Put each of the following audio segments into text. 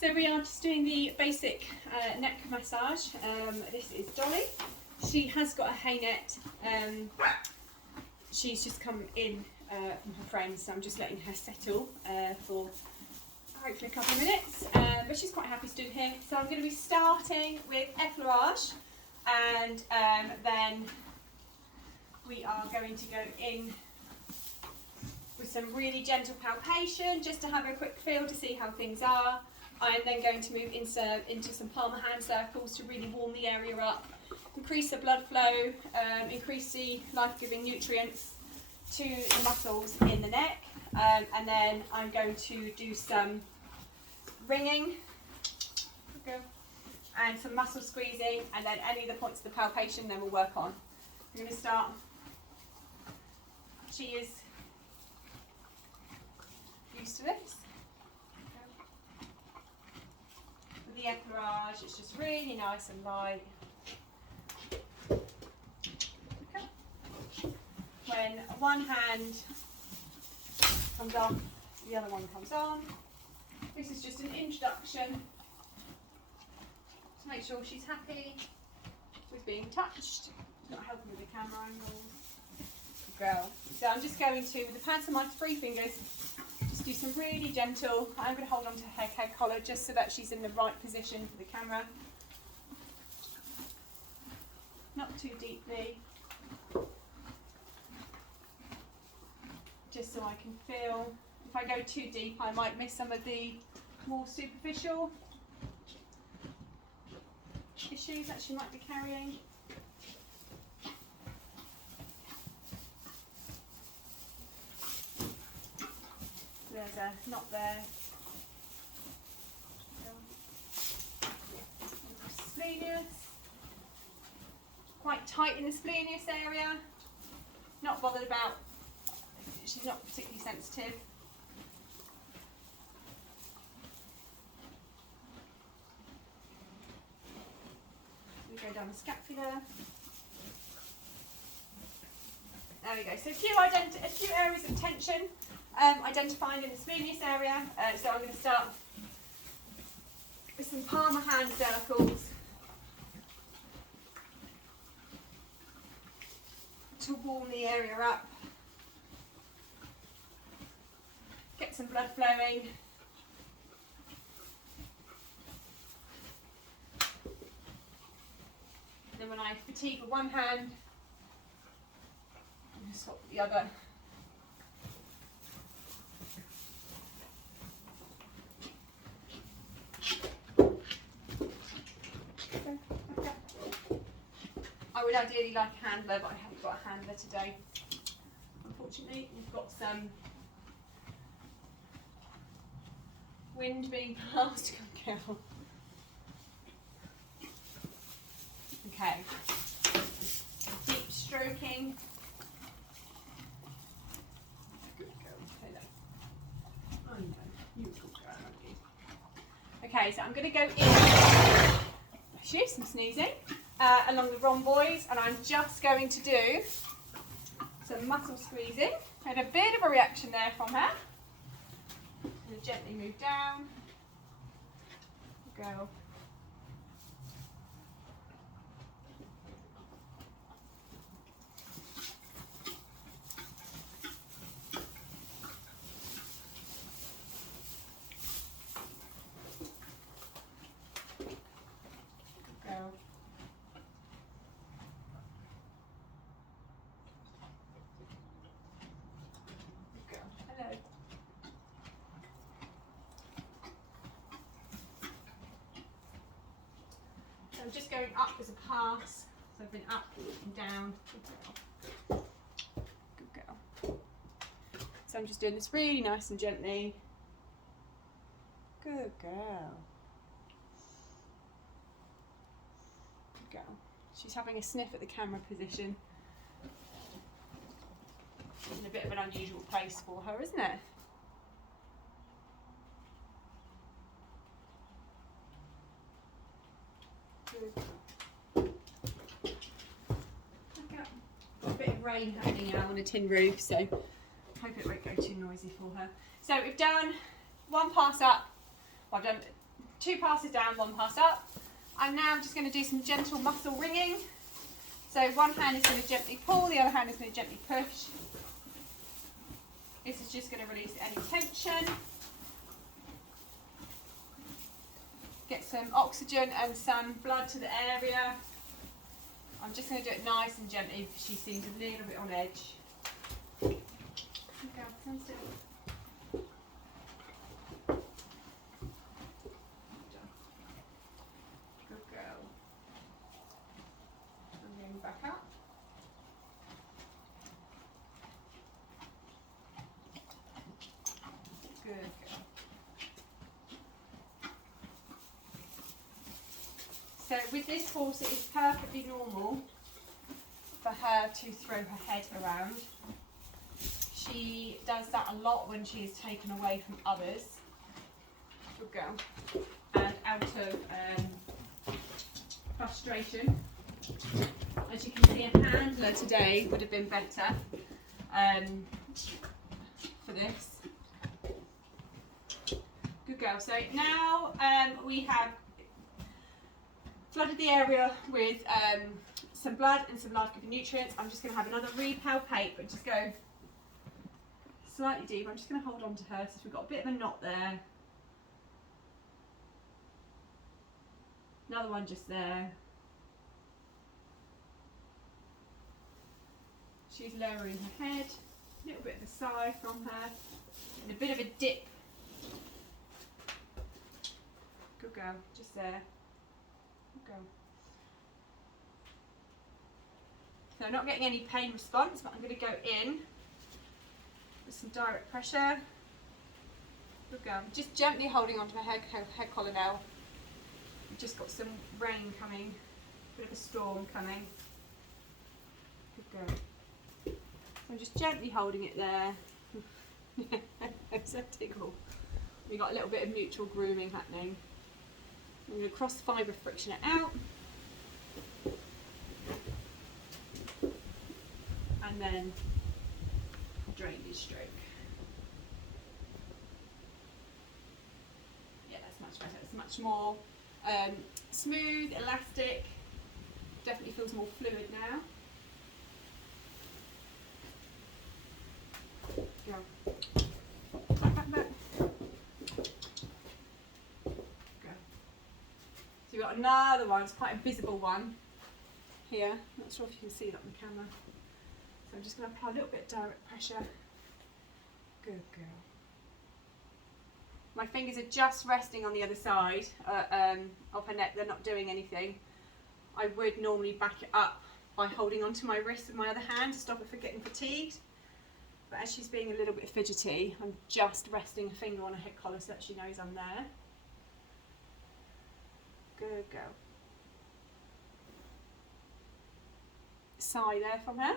So we are just doing the basic neck massage. This is Dolly. She has got a hay net. She's just come in from her friends, so I'm just letting her settle for hopefully a couple of minutes. But she's quite happy to do here. So I'm going to be starting with effleurage, and then we are going to go in with some really gentle palpation, just to have a quick feel to see how things are. I am then going to move into some palm hand circles to really warm the area up, increase the blood flow, increase the life-giving nutrients to the muscles in the neck, and then I'm going to do some ringing and some muscle squeezing, and then any of the points of the palpation then we'll work on. I'm going to start. She is used to this. With the effleurage, it's just really nice and light. When one hand comes off, the other one comes on. This is just an introduction to make sure she's happy with being touched. Not helping with the camera angle. Good girl. So I'm just going to, with the pads of my 3 fingers, just do some really gentle. I'm going to hold on to her head collar just so that she's in the right position for the camera. Not too deeply. Just so I can feel. If I go too deep, I might miss some of the more superficial issues that she might be carrying. There's a knot there. Splenius. Quite tight in the splenius area. Not bothered about. She's not particularly sensitive. We go down the scapula. There we go. So a few areas of tension identified in the splenius area. So I'm going to start with some palmar hand circles to warm the area up. Get some blood flowing. And then when I fatigue with one hand, I'm going to swap with the other. I would ideally like a handler, but I haven't got a handler today. Unfortunately, we've got some wind being passed. Good girl. Okay. Deep stroking. Good girl. I know. You good girl, aren't you? Okay, so I'm going to go in. She's some sneezing. Along the rhomboids, and I'm just going to do some muscle squeezing. I had a bit of a reaction there from her. And gently move down. Go. Go. Hello. So I'm just going up as a pass. So I've been up and down. Good girl. Good girl. So I'm just doing this really nice and gently. Good girl. Good girl. She's having a sniff at the camera position. In a bit of an unusual place for her, isn't it? Good. A bit of rain happening now on a tin roof, so I hope it won't go too noisy for her. So we've done one pass up. Well, I've done 2 passes down, 1 pass up. I'm now just going to do some gentle muscle wringing. So one hand is going to gently pull, the other hand is going to gently push. This is just going to release any tension. Get some oxygen and some blood to the area. I'm just going to do it nice and gently because she seems a little bit on edge. Okay, stand still. Good girl. And then back up. Good girl. So with this horse, it is perfectly normal for her to throw her head around. She does that a lot when she is taken away from others. Good girl. And out of frustration. As you can see, a handler today would have been better for this. Good girl. So now we have flooded the area with some blood and some life-giving nutrients. I'm just going to have another repalpate, but just go slightly deep. I'm just going to hold on to her since we've got a bit of a knot there. Another one just there. She's lowering her head, a little bit of a sigh from her, and a bit of a dip. Good girl, just there. Good girl. So I'm not getting any pain response, but I'm going to go in with some direct pressure. Good girl. Just gently holding onto her head collar now. We've just got some rain coming, a bit of a storm coming. Good girl. So I'm just gently holding it there. It's a tickle. We've got a little bit of neutral grooming happening. I'm going to cross fibre friction it out. And then drainage stroke. Yeah, that's much better. It's much more smooth, elastic. Definitely feels more fluid now. Go. Back. Go. So you've got another one. It's quite a visible one here. Not sure if you can see that on the camera. So I'm just going to apply a little bit of direct pressure. Good girl. My fingers are just resting on the other side of her neck. They're not doing anything. I would normally back it up by holding onto my wrist with my other hand to stop her from getting fatigued. But as she's being a little bit fidgety, I'm just resting a finger on her head collar so that she knows I'm there. Good girl. Sigh there from her.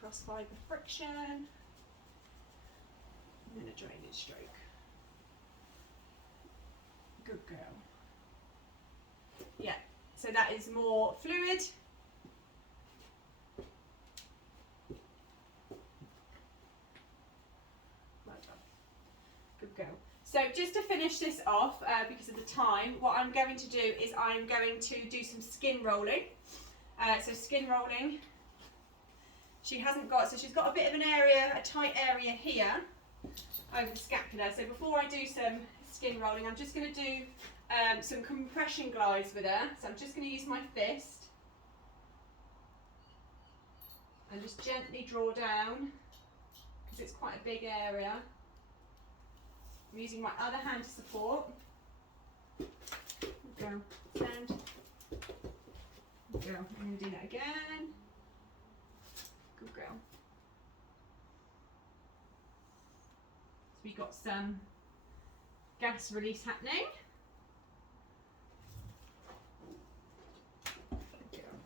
Cross fibre friction. And then a drainage stroke. Good girl. Yeah, so that is more fluid. Well done. Good girl. So just to finish this off, because of the time, what I'm going to do is I'm going to do some skin rolling. So skin rolling, she hasn't got, so she's got a bit of an area, a tight area here over the scapula. So before I do some skin rolling, I'm just going to do some compression glides with her. So I'm just going to use my fist and just gently draw down because it's quite a big area. I'm using my other hand to support. Go, stand. Go. I'm going to do that again. Good girl. So we've got some gas release happening. Good girl.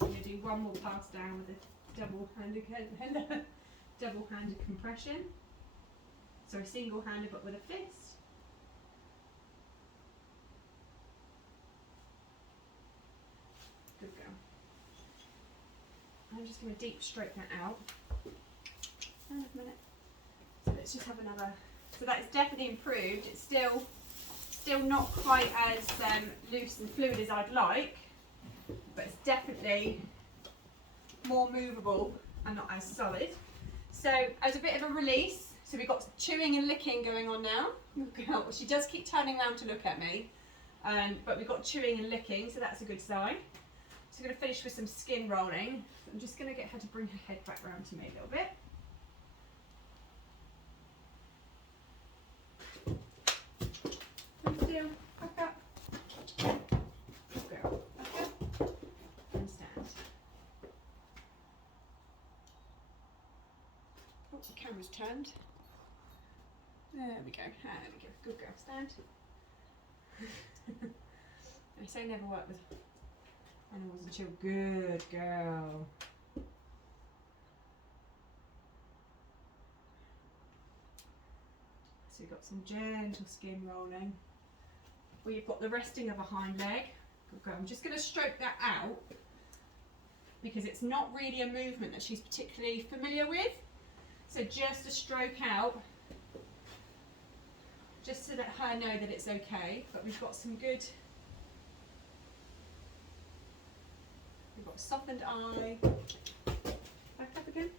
I'm going to do one more pass down with a double-handed compression. Sorry, single-handed but with a fist. Good girl. I'm just going to deep stroke that out. turn of a minute. So let's just have another. So that is definitely improved. It's still not quite as loose and fluid as I'd like, but it's definitely more movable and not as solid. So as a bit of a release, so we've got chewing and licking going on now. She does keep turning around to look at me, but we've got chewing and licking, so that's a good sign. So I'm going to finish with some skin rolling. I'm just going to get her to bring her head back round to me a little bit. Still, back up. Good girl. Back up. And stand. Oh, the camera's turned. There we go. There we go. Good girl. Stand. I say never work with animals until good girl. So you've got some gentle skin rolling. Well, you've got the resting of a hind leg. Good girl. I'm just going to stroke that out because it's not really a movement that she's particularly familiar with. So just a stroke out, just to let her know that it's okay. But we've got some good. We've got a softened eye. Back up again.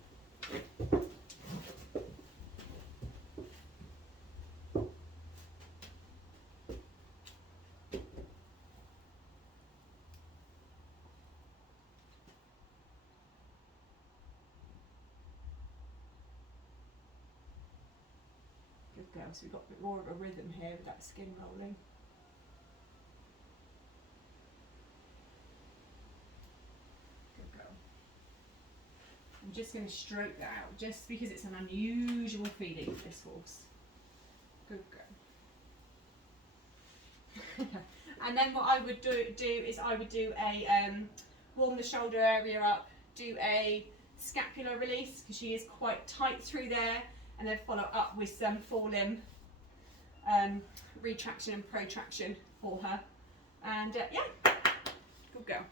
Good girl. So we've got a bit more of a rhythm here with that skin rolling. I'm just going to stroke that out, just because it's an unusual feeling for this horse. Good girl. And then what I would do is I would do a warm the shoulder area up, do a scapular release because she is quite tight through there, and then follow up with some forelimb retraction and protraction for her. And yeah, good girl.